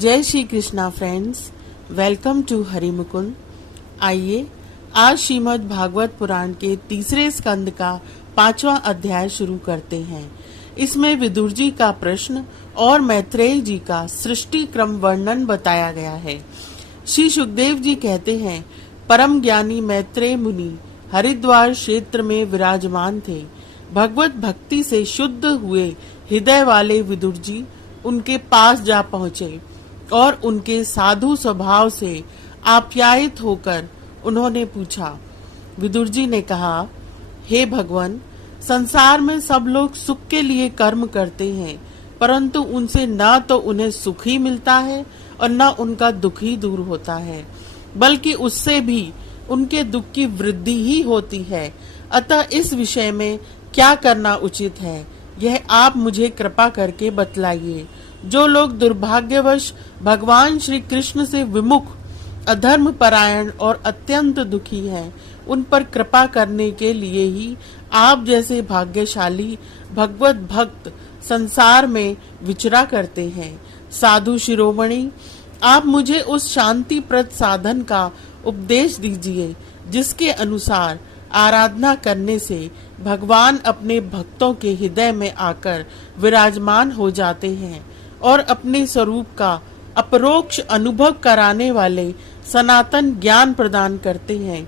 जय Shri Krishna friends, welcome to Hari Mukund. आइए आज श्रीमद् भागवत पुराण के तीसरे स्कंद का 5वां अध्याय शुरू करते हैं। इसमें विदुर जी का प्रश्न और मैत्रेय जी का सृष्टि क्रम वर्णन बताया गया है। श्री सुखदेव जी कहते हैं, परम ज्ञानी मैत्रेय मुनि हरिद्वार क्षेत्र में विराजमान थे। भगवत भक्ति से शुद्ध हुए हृदय वाले विदुर जी उनके पास जा पहुँचे और उनके साधु स्वभाव से आप्यायित होकर उन्होंने पूछा। विदुर जी ने कहा, हे भगवान, संसार में सब लोग सुख के लिए कर्म करते हैं, परंतु उनसे न तो उन्हें सुख ही मिलता है और न उनका दुख ही दूर होता है, बल्कि उससे भी उनके दुख की वृद्धि ही होती है। अतः इस विषय में क्या करना उचित है, यह आप मुझे कृपा करके बतलाइए। जो लोग दुर्भाग्यवश भगवान श्री कृष्ण से विमुख, अधर्म परायण और अत्यंत दुखी हैं, उन पर कृपा करने के लिए ही आप जैसे भाग्यशाली भगवत भक्त संसार में विचरा करते हैं। साधु शिरोमणि, आप मुझे उस शांतिप्रद साधन का उपदेश दीजिए जिसके अनुसार आराधना करने से भगवान अपने भक्तों के हृदय में आकर विराजमान हो जाते हैं और अपने स्वरूप का अपरोक्ष अनुभव कराने वाले सनातन ज्ञान प्रदान करते हैं।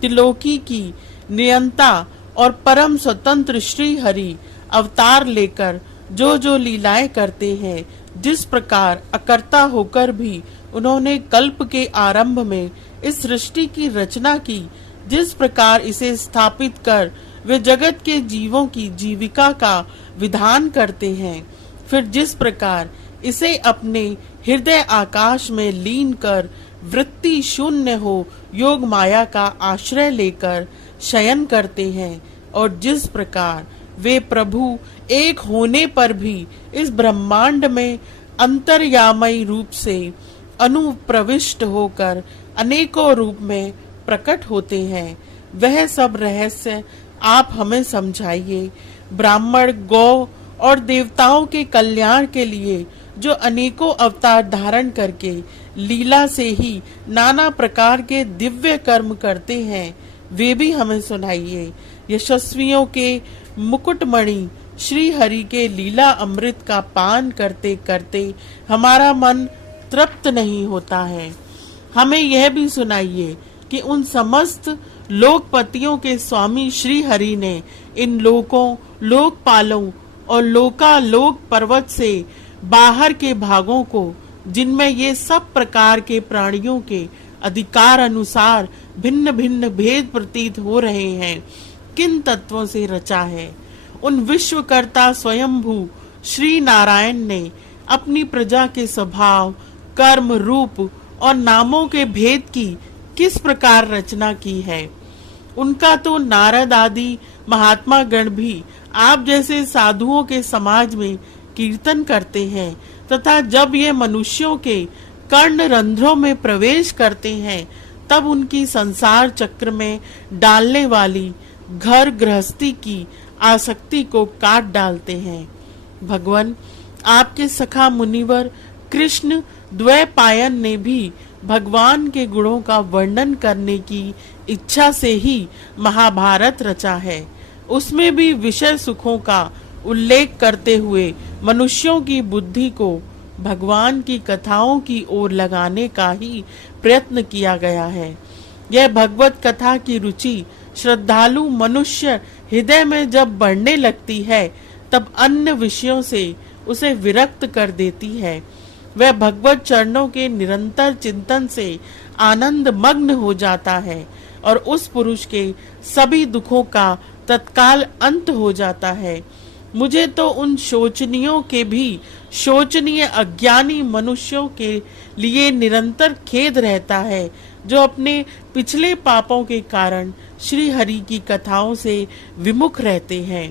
त्रिलोकी की नियंता और परम स्वतंत्र श्री हरि अवतार लेकर जो जो लीलाएं करते हैं, जिस प्रकार अकर्ता होकर भी उन्होंने कल्प के आरंभ में इस सृष्टि की रचना की, जिस प्रकार इसे स्थापित कर वे जगत के जीवों की जीविका का विधान करते हैं, फिर जिस प्रकार इसे अपने हृदय आकाश में लीन कर वृत्ति शून्य हो योग माया का आश्रय लेकर शयन करते हैं, और जिस प्रकार वे प्रभु एक होने पर भी इस ब्रह्मांड में अंतर्यामी रूप से अनुप्रविष्ट होकर अनेकों रूप में प्रकट होते हैं, वह सब रहस्य आप हमें समझाइए। ब्राह्मण, गौ और देवताओं के कल्याण के लिए जो अनेकों अवतार धारण करके लीला से ही नाना प्रकार के दिव्य कर्म करते हैं, वे भी हमें सुनाइए। यशस्वियों के मुकुटमणि श्री हरि के लीला अमृत का पान करते करते हमारा मन तृप्त नहीं होता है। हमें यह भी सुनाइए कि उन समस्त लोकपतियों के स्वामी श्री हरि ने इन लोकों, लोकपालों और लोकालोक पर्वत से बाहर के भागों को, जिनमें ये सब प्रकार के प्राणियों के अधिकार अनुसार भिन्न भिन्न भेद प्रतीत हो रहे हैं, किन तत्वों से रचा है। उन विश्वकर्ता स्वयंभू श्री नारायण ने अपनी प्रजा के स्वभाव, कर्म, रूप और नामों के भेद की किस प्रकार रचना की है। उनका तो नारद आदि महात्मा गण भी आप जैसे साधुओं के समाज में कीर्तन करते हैं, तथा जब ये मनुष्यों के कर्ण रंध्रों में प्रवेश करते हैं, तब उनकी संसार चक्र में डालने वाली घर गृहस्थी की आसक्ति को काट डालते हैं। भगवान, आपके सखा मुनिवर कृष्ण द्वैपायन ने भी भगवान के गुणों का वर्णन करने की इच्छा से ही महाभारत रचा है। उसमें भी विषय सुखों का उल्लेख करते हुए मनुष्यों की बुद्धि को भगवान की कथाओं की ओर लगाने का ही प्रयत्न किया गया है। यह भगवत कथा की रुचि श्रद्धालु मनुष्य हृदय में जब बढ़ने लगती है, तब अन्य विषयों से उसे विरक्त कर देती है। वह भगवत चरणों के निरंतर चिंतन से आनंद मग्न हो जाता है और उस पुरुष के सभी दुखों का तत्काल अंत हो जाता है। मुझे तो उन शोचनीयों के भी शोचनीय अज्ञानी मनुष्यों के लिए निरंतर खेद रहता है, जो अपने पिछले पापों के कारण श्री हरि की कथाओं से विमुख रहते हैं।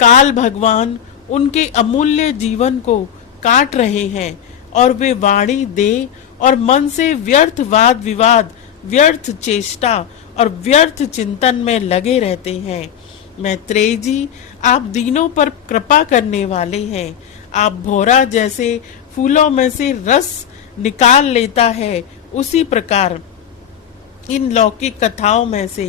काल भगवान उनके अमूल्य जीवन को काट रहे हैं और वे वाणी, देह और मन से व्यर्थ वाद विवाद, व्यर्थ चेष्टा और व्यर्थ चिंतन में लगे रहते हैं। मैत्रेय जी, आप दीनों पर कृपा करने वाले हैं। आप भोरा जैसे फूलों में से रस निकाल लेता है, उसी प्रकार इन लौकिक कथाओं में से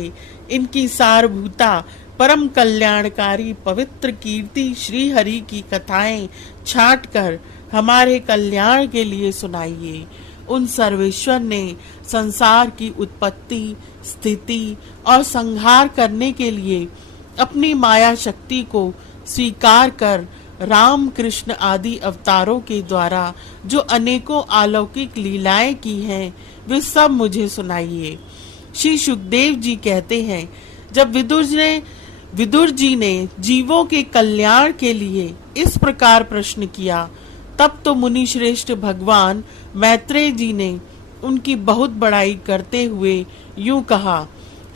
इनकी सारभूता परम कल्याणकारी पवित्र कीर्ति श्री हरि की कथाएं छांट कर हमारे कल्याण के लिए सुनाइए। उन सर्वेश्वर ने संसार की उत्पत्ति, स्थिति और संहार करने के लिए अपनी माया शक्ति को स्वीकार कर राम कृष्ण आदि अवतारों के द्वारा जो अनेकों अलौकिक लीलाएं की हैं, वे सब मुझे सुनाइए। श्री सुखदेव जी कहते हैं, जब विदुर जी ने जीवों के कल्याण के लिए इस प्रकार प्रश्न किया, तब तो मुनि श्रेष्ठ भगवान मैत्रेय जी ने उनकी बहुत बड़ाई करते हुए यूं कहा।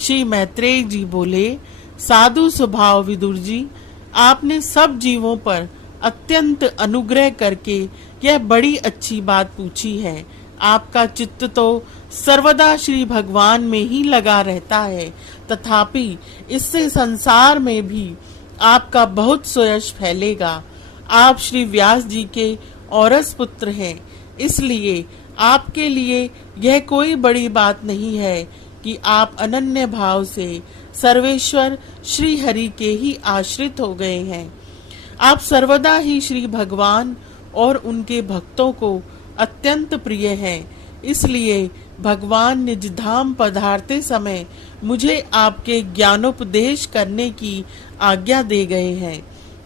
श्री मैत्रेय जी बोले, साधु स्वभाव विदुर जी, आपने सब जीवों पर अत्यंत अनुग्रह करके यह बड़ी अच्छी बात पूछी है। आपका चित्त तो सर्वदा श्री भगवान में ही लगा रहता है, तथापि इससे संसार में भी आपका बहुत सुयश फैलेगा। आप श्री व्यास जी के औरस पुत्र हैं, इसलिए आपके लिए यह कोई बड़ी बात नहीं है कि आप अनन्य भाव से सर्वेश्वर श्री हरि के ही आश्रित हो गए हैं। आप सर्वदा ही श्री भगवान और उनके भक्तों को अत्यंत प्रिय हैं, इसलिए भगवान निज धाम पधारते समय मुझे आपके ज्ञानोपदेश करने की आज्ञा दे गए हैं।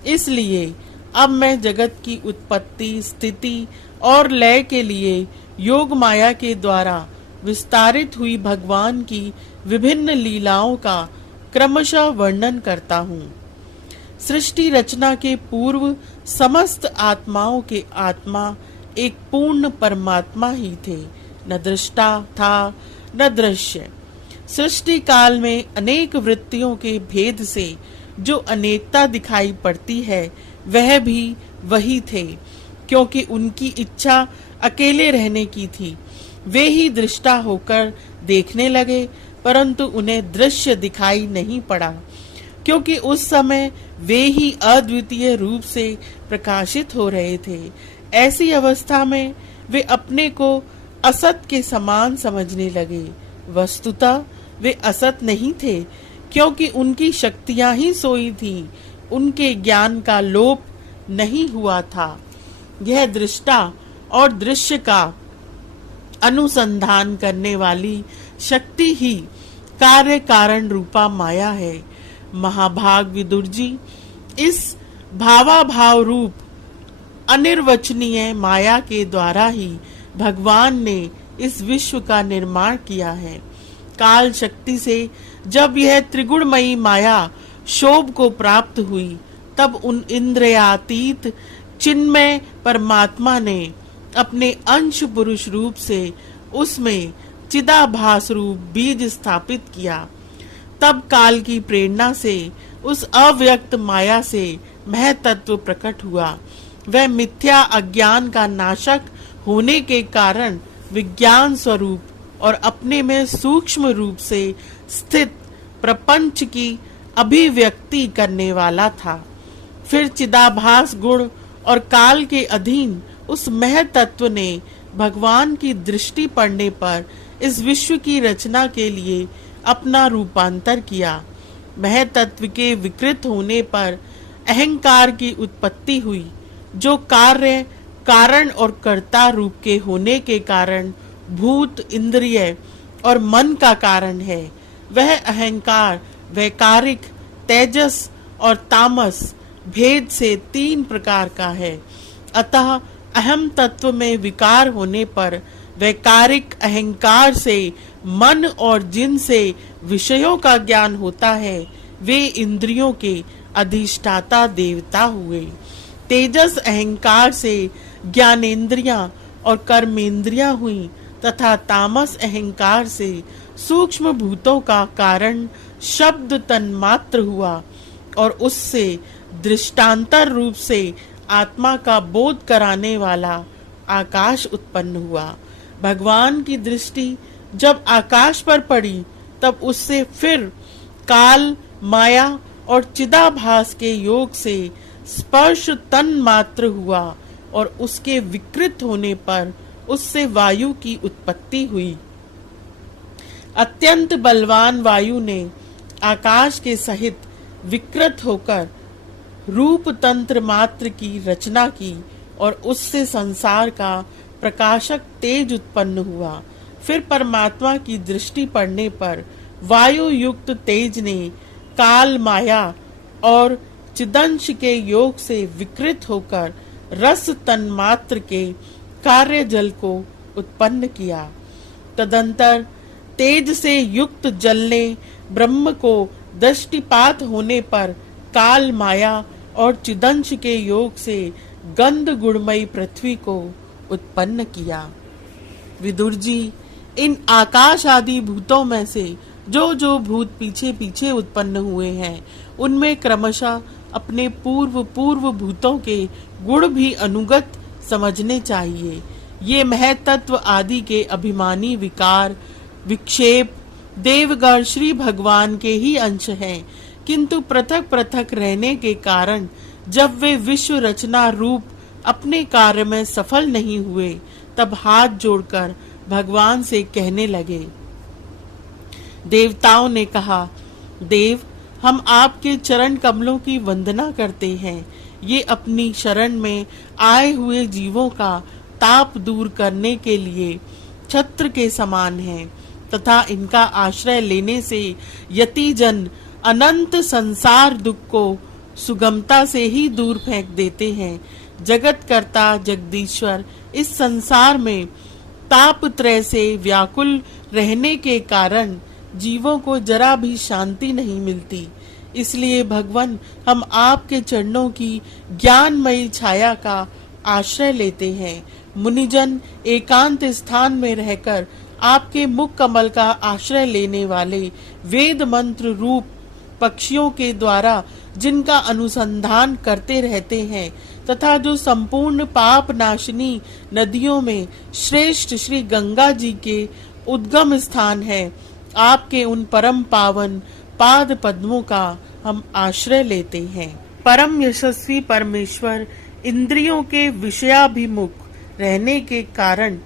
इसलिए अब मैं जगत की उत्पत्ति, स्थिति और लय के लिए योग माया के द्वारा विस्तारित हुई भगवान की विभिन्न लीलाओं का क्रमशः वर्णन करता हूँ। सृष्टि रचना के पूर्व समस्त आत्माओं के आत्मा एक पूर्ण परमात्मा ही थे, न दृष्टा था न दृश्य। सृष्टि काल में अनेक वृत्तियों के भेद से जो अनेकता दिखाई पड़ती है, वह भी वही थे, क्योंकि उनकी इच्छा अकेले रहने की थी। वे ही दृष्टा होकर देखने लगे, परंतु उन्हें दृश्य दिखाई नहीं पड़ा, क्योंकि उस समय वे ही अद्वितीय रूप से प्रकाशित हो रहे थे। ऐसी अवस्था में वे अपने को असत के समान समझने लगे। वस्तुतः वे असत नहीं थे, क्योंकि उनकी शक्तियां ही सोई थीं, उनके ज्ञान का लोप नहीं हुआ था। यह दृष्टा और दृश्य का अनुसंधान करने वाली शक्ति ही कार्य कारण रूपा माया है। महाभाग विदुर जी, इस भावाभाव रूप अनिर्वचनीय माया के द्वारा ही भगवान ने इस विश्व का निर्माण किया है। काल शक्ति से जब यह त्रिगुणमयी माया शोभ को प्राप्त हुई, तब उन इंद्रियातीत चिन्मय परमात्मा ने अपने अंश पुरुष रूप से उसमें चिदाभास रूप बीज स्थापित किया। तब काल की प्रेरणा से उस अव्यक्त माया से महतत्व प्रकट हुआ। वह मिथ्या अज्ञान का नाशक होने के कारण विज्ञान स्वरूप और अपने में सूक्ष्म रूप से स्थित प्रपंच की अभिव्यक्ति करने वाला था। फिर चिदाभास गुण और काल के अधीन उस महतत्व ने भगवान की दृष्टि पड़ने पर इस विश्व की रचना के लिए अपना रूपांतर किया। महतत्व के विकृत होने पर अहंकार की उत्पत्ति हुई, जो कार्य कारण और कर्ता रूप के होने के कारण भूत, इंद्रिय और मन का कारण है। वह अहंकार वैकारिक, तेजस और तामस भेद से 3 प्रकार का है। अतः अहम तत्व में विकार होने पर वैकारिक अहंकार से मन और जिन से विषयों का ज्ञान होता है, वे इंद्रियों के अधिष्ठाता देवता हुए। तेजस अहंकार से ज्ञानेंद्रियां और कर्मेंद्रियां हुई तथा तामस अहंकार से सूक्ष्म भूतों का कारण शब्द तन्मात्र हुआ और उससे दृष्टांतर रूप से आत्मा का बोध कराने वाला आकाश उत्पन्न हुआ। भगवान की दृष्टि जब आकाश पर पड़ी, तब उससे फिर काल, माया और चिदाभास के योग से स्पर्श तन मात्र हुआ और उसके विकृत होने पर उससे वायु की उत्पत्ति हुई। अत्यंत बलवान वायु ने आकाश के सहित विकृत होकर रूप तंत्र मात्र की रचना की और उससे संसार का प्रकाशक तेज उत्पन्न हुआ। फिर परमात्मा की दृष्टि पड़ने पर वायु युक्त तेज ने काल माया और चिदंश के योग से विकृत होकर रस तन्मात्र के कार्य जल को उत्पन्न किया। तदंतर तेज से युक्त जल ने ब्रह्म को दृष्टिपात होने पर काल माया और चिदंश के योग से गंध गुणमयी पृथ्वी को उत्पन्न किया। विदुर जी, इन आकाश आदि भूतों में से जो जो भूत पीछे पीछे उत्पन्न हुए हैं, उनमें क्रमशः अपने पूर्व भूतों के गुण भी अनुगत समझने चाहिए। ये महतत्व आदि के अभिमानी विकार विक्षेप देवगण श्री भगवान के ही अंश हैं, किंतु पृथक पृथक रहने के कारण जब वे विश्व रचना रूप अपने कार्य में सफल नहीं हुए, तब हाथ जोड़कर भगवान से कहने लगे। देवताओं ने कहा, देव, हम आपके चरण कमलों की वंदना करते हैं। ये अपनी शरण में आए हुए जीवों का ताप दूर करने के लिए छत्र के समान हैं तथा इनका आश्रय लेने से यति जन अनंत संसार दुख को सुगमता से ही दूर फेंक देते हैं। जगत कर्ता जगदीश्वर इस संसार में ताप त्रय से व्याकुल रहने के कारण जीवों को जरा भी शांति नहीं मिलती। इसलिए भगवान, हम आपके चरणों की ज्ञानमयी छाया का आश्रय लेते हैं। मुनिजन एकांत स्थान में रहकर आपके मुख कमल का आश्रय लेने वाले वेद मंत्र रूप पक्षियों के द्वारा जिनका अनुसंधान करते रहते हैं तथा जो संपूर्ण पाप नाशिनी नदियों में श्रेष्ठ श्री गंगा जी के उद्गम स्थान है, आपके उन परम पावन पाद पद्मों का हम आश्रय लेते हैं। परम यशस्वी परमेश्वर इंद्रियों के विषयाभिमुख रहने के कारण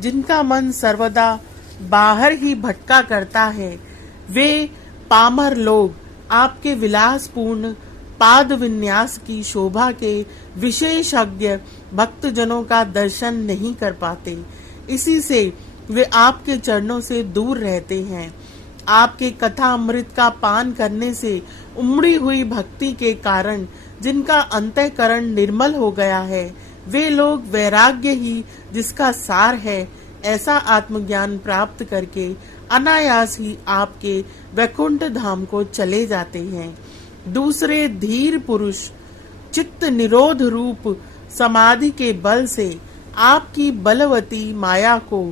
जिनका मन सर्वदा बाहर ही भटका करता है, वे पामर लोग आपके विलासपूर्ण पाद विन्यास की शोभा के विशेषज्ञ भक्तजनों का दर्शन नहीं कर पाते। इसी से वे आपके चरणों से दूर रहते हैं। आपके कथा अमृत का पान करने से उमड़ी हुई भक्ति के कारण जिनका अंतःकरण निर्मल हो गया है, वे लोग वैराग्य ही जिसका सार है, ऐसा आत्मज्ञान प्राप्त करके अनायास ही आपके वैकुंठ धाम को चले जाते हैं। दूसरे धीर पुरुष चित्त निरोध रूप समाधि के बल से आपकी बलवती माया को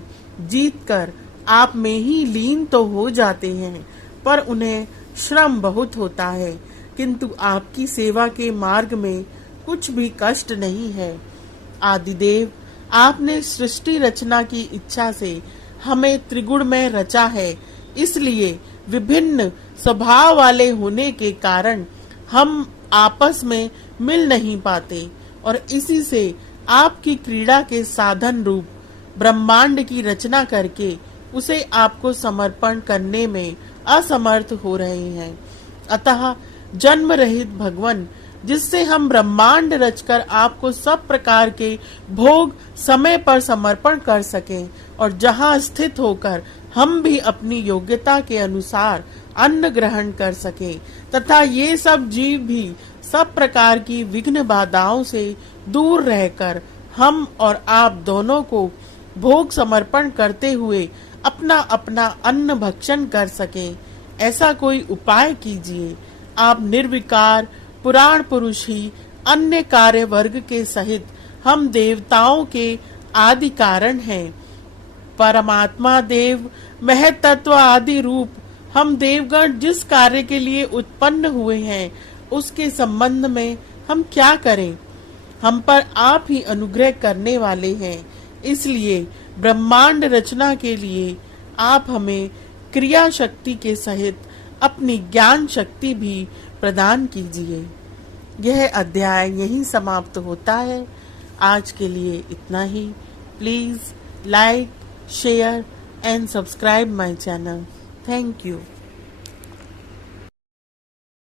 जीतकर आप में ही लीन तो हो जाते हैं, पर उन्हें श्रम बहुत होता है, किंतु आपकी सेवा के मार्ग में कुछ भी कष्ट नहीं है। आदिदेव, आपने सृष्टि रचना की इच्छा से हमें त्रिगुण में रचा है, इसलिए विभिन्न स्वभाव वाले होने के कारण हम आपस में मिल नहीं पाते और इसी से आपकी क्रीड़ा के साधन रूप ब्रह्मांड की रचना करके उसे आपको समर्पण करने में असमर्थ हो रहे हैं। अतः जन्म रहित भगवान, जिससे हम ब्रह्मांड रचकर आपको सब प्रकार के भोग समय पर समर्पण कर सकें और जहां स्थित होकर हम भी अपनी योग्यता के अनुसार अन्न ग्रहण कर सकें तथा ये सब जीव भी सब प्रकार की विघ्न बाधाओं से दूर रहकर हम और आप दोनों को भोग समर्पण करते हुए अपना अपना अन्न भक्षण कर सकें, ऐसा कोई उपाय कीजिए। आप निर्विकार पुराण पुरुष ही अन्य कार्य वर्ग के सहित हम देवताओं के आदि कारण हैं। परमात्मा देव महतत्व आदि रूप हम देवगण जिस कार्य के लिए उत्पन्न हुए हैं, उसके संबंध में हम क्या करें? हम पर आप ही अनुग्रह करने वाले हैं, इसलिए ब्रह्मांड रचना के लिए आप हमें क्रिया शक्ति के सहित अपनी ज्ञान शक्ति भी प्रदान कीजिए। यह अध्याय यहीं समाप्त होता है। आज के लिए इतना ही। Please like, share and subscribe my channel. Thank you.